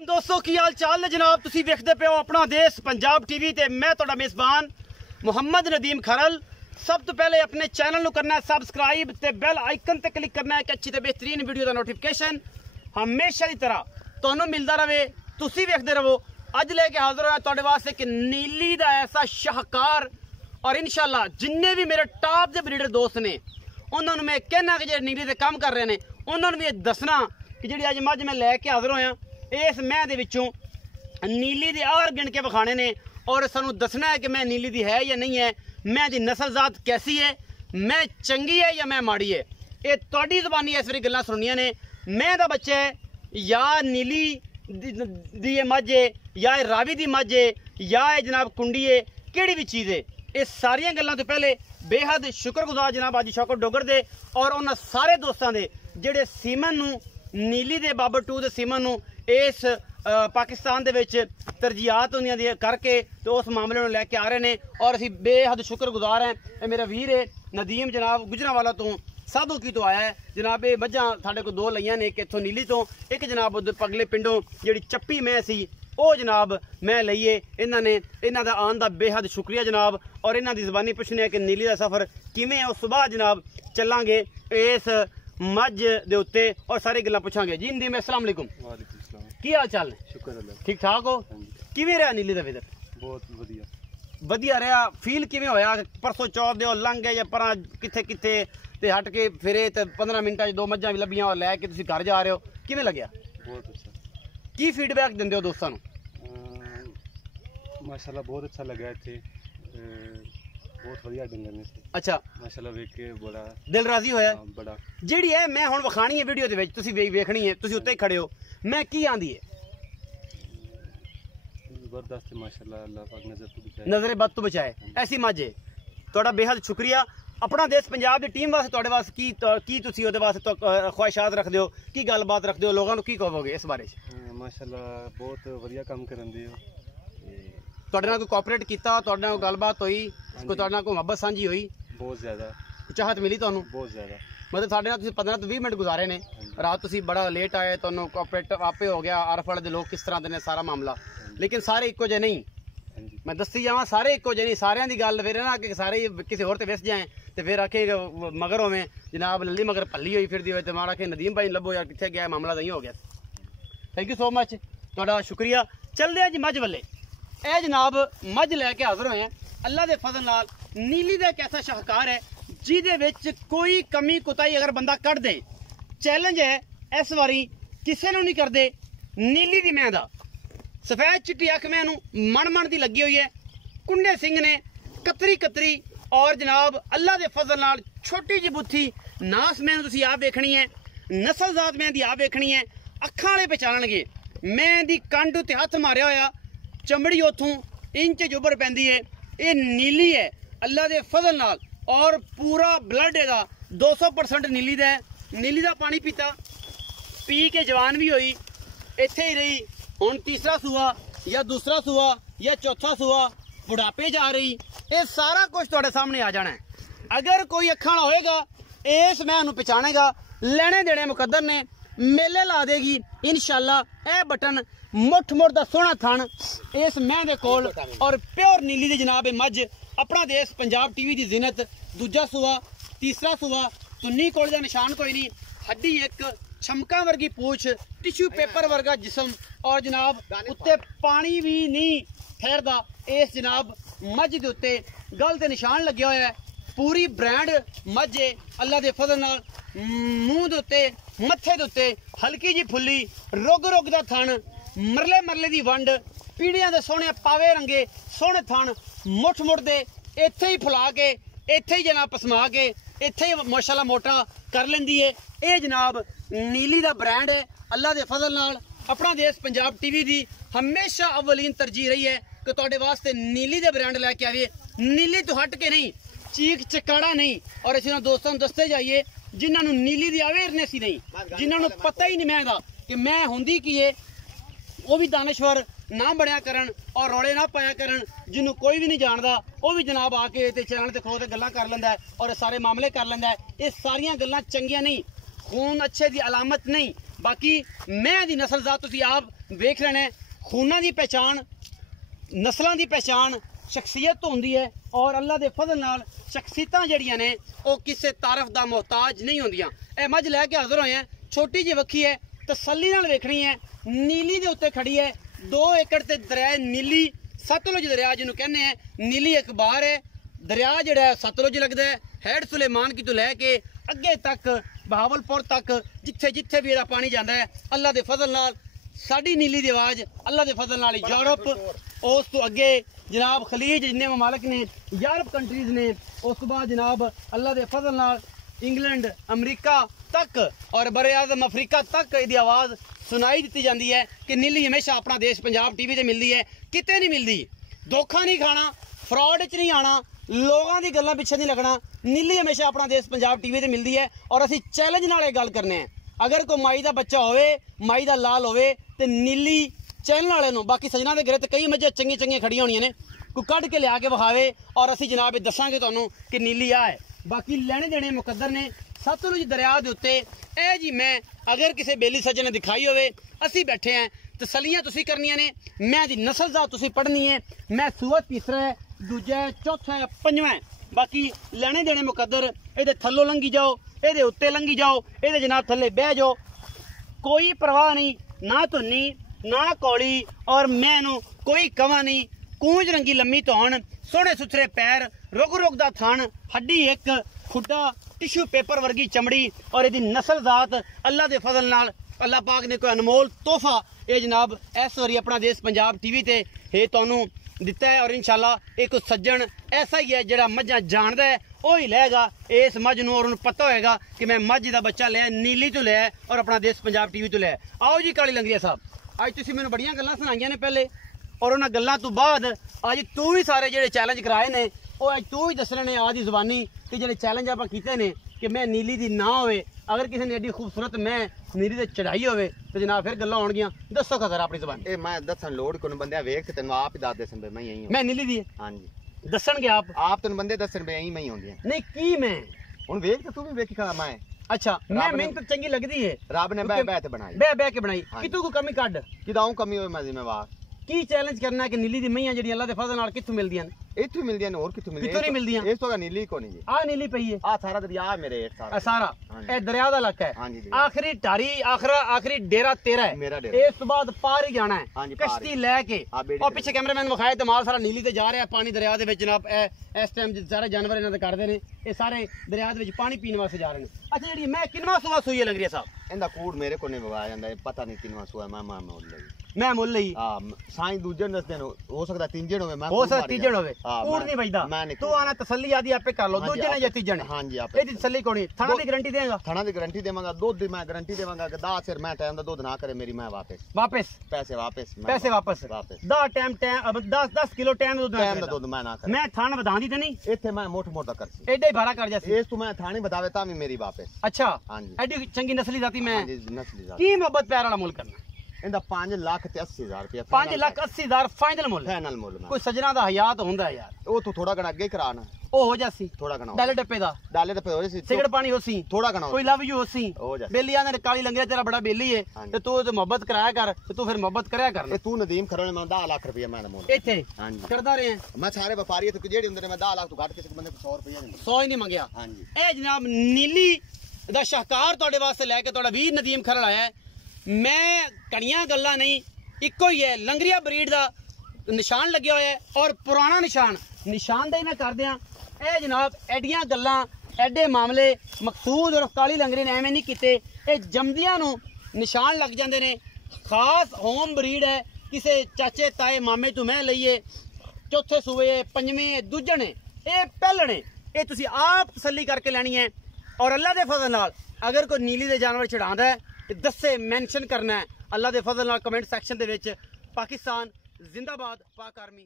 दोस्तों की हाल चाल ने जनाब, तुसी वेखदे पे हो अपना देश पंजाब टीवी ते मैं तुहाडा मेज़बान मुहम्मद नदीम खरल। सब तो पहले अपने चैनल नू करना है सबसक्राइब ते बेल आइकन ते क्लिक करना है कि अच्छी ते बेहतरीन वीडियो का नोटिफिकेशन हमेशा की तरह तुहानू मिलता रहे, तुसी वेखदे रहो। अज लेके हाजिर होया तुहाडे वास्ते कि नीली दा ऐसा शाहकार, और इंशाल्लाह जिन्ने भी मेरे टॉप दे ब्रीडर दोस्त ने उन्होंने मैं कहना कि जो नीली दे काम कर रहे हैं उन्होंने भी दसना कि जी अज मझ मैं लैके हाजिर होया इस मैं दे विचों नीली दे और गिन के विखाने ने और सानू दसना है कि मैं नीली दी है या नहीं है, मैं दी नस्ल जात कैसी है, मैं चंगी है या मैं माड़ी है। ये तुहाडी ज़बानी इस बारी गल्लां सुनियां ने। मैं दा बच्चा है या नीली दी मझ है या रावी दी मझ है या जनाब कुंडी है, केड़ी भी चीज़ है। ये सारियां गल्लां तो पहले बेहद शुक्रगुजार जनाब अज शौकत डोगर दे और उन्होंने सारे दोस्तों के जेडे सीमन नू नीली दे बाबर टू दे सीमन नू इस पाकिस्तान दे विच तरजीहात होंदियां दी करके तो उस मामले में लैके आ रहे हैं और असी बेहद शुक्रगुजार हैं। ये मेरा वीर है नदीम जनाब गुजरांवाला तो साधु की तो आया है जनाब। ये मझां साढ़े को दो लईयां ने, एक इत्थों नीली तो एक जनाब उधर पगले पिंडों जिहड़ी चप्पी मैं सी ਉਹ जनाब मैं लईए। इन्होंने इन्हों का आन का बेहद शुक्रिया जनाब और इन्हों की जबानी पुछने कि नीली का सफ़र किमें है। उस सुबह जनाब चलांगे इस मझ दे उत्ते और सारी गल्लां पुछांगे। जी नदीम अस्सलाम वालेकुम। वालेकुम सलाम। की हाल चाल ने? शुक्र अल्लाह। ठीक ठाक हो? किवें रहा नीली का विज़िट? बहुत वधिया वधिया रहा। फील किवें होया? परसों चौथ दे लंघ गए या परां किथे किथे ते हट के फिरे ते 15 मिनटां च दो मझां भी लभियां और लैके तुसीं घर जा रहे हो, किवें लग्या? बहुत अच्छा। की फीडबैक दिंदे हो दोस्तां नूं? माशाल्लाह बहुत अच्छा लगा इत्थे, बहुत वधिया डंगर ने। अच्छा माशाल्लाह वेख के बड़ा दिल राजी होया। बड़ा ਜਿਹੜੀ ਹੈ मैं ਹੁਣ ਵਿਖਾਣੀ है वीडियो ਦੇ ਵਿੱਚ ਤੁਸੀਂ ਵੇਖਣੀ है, ਤੁਸੀਂ ਉੱਤੇ ਹੀ खड़े हो। मैं की आंदी है जबरदस्त माशाल्लाह, अल्लाह पाक नजर तो बचाए, नजरे बद तो बचाए। ऐसी मझ है। ਤੁਹਾਡਾ बेहद शुक्रिया। अपना देश पंजाब की टीम वास्ते ਤੁਹਾਡੇ ਵਾਸਤੇ ਕੀ ਤੁਸੀਂ ਉਹਦੇ ਵਾਸਤੇ ख्वाहिशात रखते हो, की गलबात रखते हो, लोगों को की कहोगे इस बारे? माशाल्लाह बहुत वधिया काम करंदे हो। ਤੁਹਾਡੇ ਨਾਲ ਕੋਈ ਕੋਆਪਰੇਟ ਕੀਤਾ, ਤੁਹਾਡੇ ਨਾਲ गलबात हुई, कोई ਤੁਹਾਡੇ ਨਾਲ ਕੋਈ ਮੁਹੱਬਤ ਸਾਂਝੀ ਹੋਈ? बहुत ज्यादा ਚਾਹਤ ਮਿਲੀ ਤੁਹਾਨੂੰ? बहुत ज्यादा। मतलब ਸਾਡੇ ਨਾਲ ਤੁਸੀਂ 15 ਤੋਂ 20 ਮਿੰਟ ਗੁਜ਼ਾਰੇ ਨੇ। ਰਾਤ ਤੁਸੀਂ ਬੜਾ ਲੇਟ ਆਏ, ਤੁਹਾਨੂੰ ਕੋਆਪਰੇਟ ਆਪੇ ਹੋ ਗਿਆ। ਆਰਫ ਵਾਲੇ ਦੇ ਲੋਕ ਕਿਸ ਤਰ੍ਹਾਂ ਦੇ ਨੇ ਸਾਰਾ ਮਾਮਲਾ, लेकिन सारे इको जे नहीं। मैं दसी जावा सारे इको जे नहीं, सारियां दी गल फिर ना कि सारे किसी होर ते विस जाए तो फिर आखे मगर होवे जनाब लल्ली मगर पल्ली होई फिरदी होए ते माड़ा के नदीम भाई लभो यार किथे गया, मामला नहीं हो गया। थैंक यू सो मच, तुहाडा शुक्रिया। चलदे आ जी मझ वल्ले। ए जनाब मझ लैके हाजिर होए हैं अल्लाह दे फजल नाल। नीली दा एक ऐसा शाहकार है जिहदे विच कोई कमी कुताई अगर बंदा कढ दे, चैलेंज है इस वारी किसे नूं नहीं करदे नीली दी मैं दा। सफेद चिट्टी अख मैनू मन मन की लगी हुई है। कुंडे सिंह ने कतरी कतरी और जनाब अल्लाह के फजल नाल छोटी जी बुथी नास मैन तुसी आप देखनी है, नस्ल जात मैन दी आप देखनी है। अखां वाले पहचानणगे। मैं दी कंड उत्ते हथ मारिया होया, चमड़ी उथों इंच जुबर पैंदी है। ये नीली है अल्लाह के फजल नाल और पूरा ब्लड एदा 200% नीली दा है। नीली दा पानी पीता, पी के जवान भी हुई, इत्थे ही रही। हुण तीसरा सूआ या दूसरा सूआ या चौथा सूआ, बुढ़ापे जा रही। ये सारा कुछ तुहाडे सामने आ जाना है। अगर कोई अखां वाला होएगा इस मैं नूं पहचानेगा। लेने देने मुकद्दर ने, मेले ला देगी इंशाल्लाह। यह बटन मुठ मुठ दा सोहना थन इस मैं दे कोल और प्योर नीली दी जनाब मझ। अपना देश पंजाब टीवी दी जिनत। दूजा सूआ, तीसरा सूआ, तुन्नी कोल दा निशान कोई नहीं, हड्डी एक, छमका वर्गी पूछ, टिश्यू पेपर वर्गा जिसम और जनाब उत्ते पानी भी नहीं ठहरदा। इस जनाब मझ दे उत्ते गल ते निशान लगे हुआ है। पूरी ब्रांड मझ है अल्लाह दे फजल नाल। मूँह दे उत्ते मत्थे दे उत्ते हल्की जी फुल्ली, रुग रुग दा थन, मरले मरले दी वंड, पीड़ियां दे सोहने पावे रंगे सोहने थन, मुठ मुठ दे इत्थे ही फुला के इत्थे ही जनाब पसमा के इत्थे ही माशाल्लाह मोटा कर लेंदी है। ये जनाब नीली दा ब्रांड है अल्लाह दे फजल नाल। अपना देश पंजाब टीवी दी हमेशा अव्वलीन तरजीह रही है कि तुहाडे वास्ते नीली दे ब्रांड लैके आइए। नीली तो हट के नहीं, चीख चकाड़ा नहीं। और इस दोस्तों को दसते जाइए जिन्होंने नीली दी अवेयरनेस ही नहीं, जिन्होंने पता ही नहीं मैं कि मैं होंदी की है, वो भी दानश्वर ना बनया करन और रौले ना पाया करन। जिन्हों कोई भी नहीं जानता वह भी जनाब आके ते चैनल ते खो के गल्लां कर लैंदा है और सारे मामले कर लैंदा है। ये सारियां गल्लां चंगियां नहीं, खून अच्छे दी अलामत नहीं। बाकी मैं दी नस्ल जात तुसी आप ਵੇਖ ਲੈਣਾ खूना की पहचान नस्लों की पहचान शख्सियत होंदी है और अल्लाह के फजल नाल शख्सियतां जड़ियां ने वो किसी तारफ का मोहताज नहीं होंदियां। ए मझ लैके हाज़र होए हैं, छोटी जी वक्खी है, तसल्ली नाल वेखनी है। नीली के उत्ते खड़ी है, 2 एकड़ ते दरिया नीली सतलुज दरिया जिन्हों कहने हैं, नीली एक बार है दरिया जड़ा सतलुज लगता है। हैड सुलेमान की तो लैके अगे तक बहावलपुर तक जिथे जिथे भी इहदा पानी जाता है अल्लाह के फजल नाल साड़ी नीली की आवाज़ अल्लाह के फजल नाल यूरोप उस तो अगे जनाब खलीज जिन्ने ममालक ने यूरोप कंट्रीज़ ने उस तो बाद जनाब अल्लाह के फजल नाल इंग्लैंड अमरीका तक और बरे आज़म अफ्रीका तक इसकी आवाज़ सुनाई दी जाती है कि नीली हमेशा अपना देश पंजाब टीवी से मिलती है, किते नहीं मिलती। धोखा नहीं खाना, फ्रॉड च नहीं आना, लोगों की गल्लां पिछे नहीं लगना। नीली हमेशा अपना देश पंजाब टीवी से मिलती है और असीं चैलेंज नाल गल करने हैं। अगर कोई माई का बच्चा होवे, माई का लाल होवे ते नीली चैनल वाले नूं बाकी सजना के घरे कई मझां चंगी चंगी खड़ियां होणियां ने, कोई कढ़ के लिया के विखावे और असीं जनाब ये दसांगे तुहानूं कि नीली आ है। बाकी लेने देने मुकद्दर ने सतलुज दरिया के उत्ते। ए जी मैं अगर किसी बेली सज्जन ने दिखाई होवे, असीं बैठे हैं, तसलियां तुसीं करनियां ने, मैं दी नस्ल दा तुसीं पढ़नी है, मैं सूआ तीसरा है, दूजा है, चौथा है, पंजवां है। बाकी लेने देने मुकद्दर ये थल्लों लंघी जाओ, ये उत्ते लंघी जाओ, ये जनाब थल्ले बह जाओ, कोई परवाह नहीं, ना धुन्नी ना कौली और मैनू कोई कवा नहीं। कूंज रंगी लम्मी धौन, सोहने सुथरे पैर, रुग रुग दा थन, हड्डी एक, खुड्डा टिश्यू पेपर वर्गी चमड़ी और यदि नस्ल जात अल्लाह के फजल नाल अल्लाह पाक ने कोई अनमोल तोहफा ये जनाब इस वारी अपना देश पंजाब टीवी ते हे तुहानूं दिता है। और इंशाल्लाह एक सज्जन ऐसा ही है जिहड़ा मझां जानदा है, वो ही लेगा इस मझ नूं और उन्हें पता होएगा कि मैं मझ का बच्चा लिया नीली तो लिया और अपना देश पंजाब टीवी तो लिया। आओ जी काली लंगरिया साहब, अज तुसीं मैनूं बड़ियां गल्लां सुणाईयां ने पहले और उन्हां गल्लां तो बाद अज तू भी सारे जिहड़े चैलेंज कराए ने वो अज तू ही दसने ने आदि जुबानी कि जिहड़े चैलेंज आपां कीते ने कि मैं नीली दी ना होवे, अगर किसी ने एडी खूबसूरत मैं नीली ते चढ़ाई होवे तो जनाब फिर गल्लां होणगियां। दसो खबर अपनी जुबानी। ए मैं दसन लोड़ कोन बंदे वेख के तैनूं आप ही दस दसन मैं यही हूं। मैं नीली दी हां जी दसन के आप तैनूं बंदे दसन मैं यही मैं ही होंदी नहीं की मैं हुण वेख ते तू भी वेख खा मैं। अच्छा मैं तो चंगी लगदी है, रब ने बह बह ते बनाई, बह के बनाई, कि तू कोई कमी कढ किदाऊं कमी होवे मैं जिम्मेवार की चैलेंज करना है कि नीली दी मईयां जेडी अल्लाह दे फजल नाल कित्थों मिलदियां ने, इत्थों मिलदियां ने और कित्थों मिलदियां, कित्थों नहीं मिलदियां। इस तो नीली को नहीं जी, आ नीली पई है, आ सारा दरिया मेरे हेठ सारा सारा ए दरिया दा इलाका हां है। जी आखिरी ढारी आखिरी डेरा तेरा है, मेरा डेरा। इस तो बाद पार ही जाना हाँ है जी, कश्ती लेके। और पीछे कैमरामैन विखाए ते माल सारा नीली ते जा रहा है पानी दरिया दे विच जनाब। इस टाइम सारे जानवर इन्हां दे करदे ने, ये सारे दरिया दे विच पानी पीने वास्ते जा रहे हैं। अच्छा जेडी मैं किनवा सुआ सुई है लंगरिया साहब, इंदा कूड़ मेरे को नहीं बवाया जांदा, पता नहीं किनवा सुआ मैं मोल लई मैं मुल लई। हां साईं दूजे दसदे ने हो सकदा तीजण होवे, मैं हो सकदा तीजण होवे, कूड़ नहीं बजदा। मैं नहीं तू आना तसल्ली आदी आपे कर लो, दूजे ने या तीजण। हां जी आप एदी तसल्ली कोनी, थाना दी गारंटी देगा, थाना दी गारंटी देवांगा, दूध दी मैं गारंटी देवांगा कि 10 सिर मैं टाइम दा दूध ना करे मेरी मैं वापस पैसे वापस 10 किलो टाइम दा दूध मैं ना करे। मैं थाना बता दी ते नहीं इत्थे मैं मोटा कर सी एडे भाड़ा कर जासी इस तो मैं थाने बतावे ता भी मेरी वापस। अच्छा हां जी एडी चंगी नस्ली जाती मैं हां जी नस्ली जात की मोहब्बत प्यार वाला मुल करना। इंदा 5,80,000 रुपया 5,80,000 फाइनल मुल फाइनल मुल कोई सजना दा हयात होंदा है यार, ओ तू थोड़ा घना अगे कराना ओ हो जासी थोड़ा घना डाले डप्पे दा डाले ते होए सी सिगड़ पानी होसी थोड़ा घना कोई लव यू होसी हो जासी बेलियां ने काली लंगिया तेरा बड़ा बेली है ते तू ते मोहब्बत कराया कर ते तू फिर मोहब्बत करया कर। ए तू नदीम खरोने में 10 लाख रुपया मैं मोल इथे हां जी करदा रहे हैं। मैं सारे व्यापारी ते जेडी हुंदे ने मैं 10 लाख तो घट किसी बंदे को 100 रुपया नहीं 100 ही नहीं मंगया। हां जी ए जनाब नीली दा शाहकार तुहाडे वास्ते लेके तुहाडा वीर नदीम खरड़ आया है। मैं कड़ियां गल्लां नहीं, इको ही है लंगरिया ब्रीड दा निशान लग्या होया है और पुराना निशानदेही मैं कर दियां। ए जनाब एडियां गल्लां एडे मामले मकसूद और काली लंगरी ने एवें नहीं कीते, ए जमदियां नूं निशान लग जांदे ने। खास होम ब्रीड है, किसे चाचे ताए मामे तू मैं लईए, चौथे सूए पंजवें दूजण ए पहलण ए तुसी आप तसल्ली करके लैनी है। और अल्लाह दे फजल नाल अगर कोई नीली दे जानवर चढ़ांदा है ते दस्से मेंशन करना है अल्लाह दे फजल नाल कमेंट सैक्शन दे विच। पाकिस्तान जिंदाबाद, पाक आर्मी।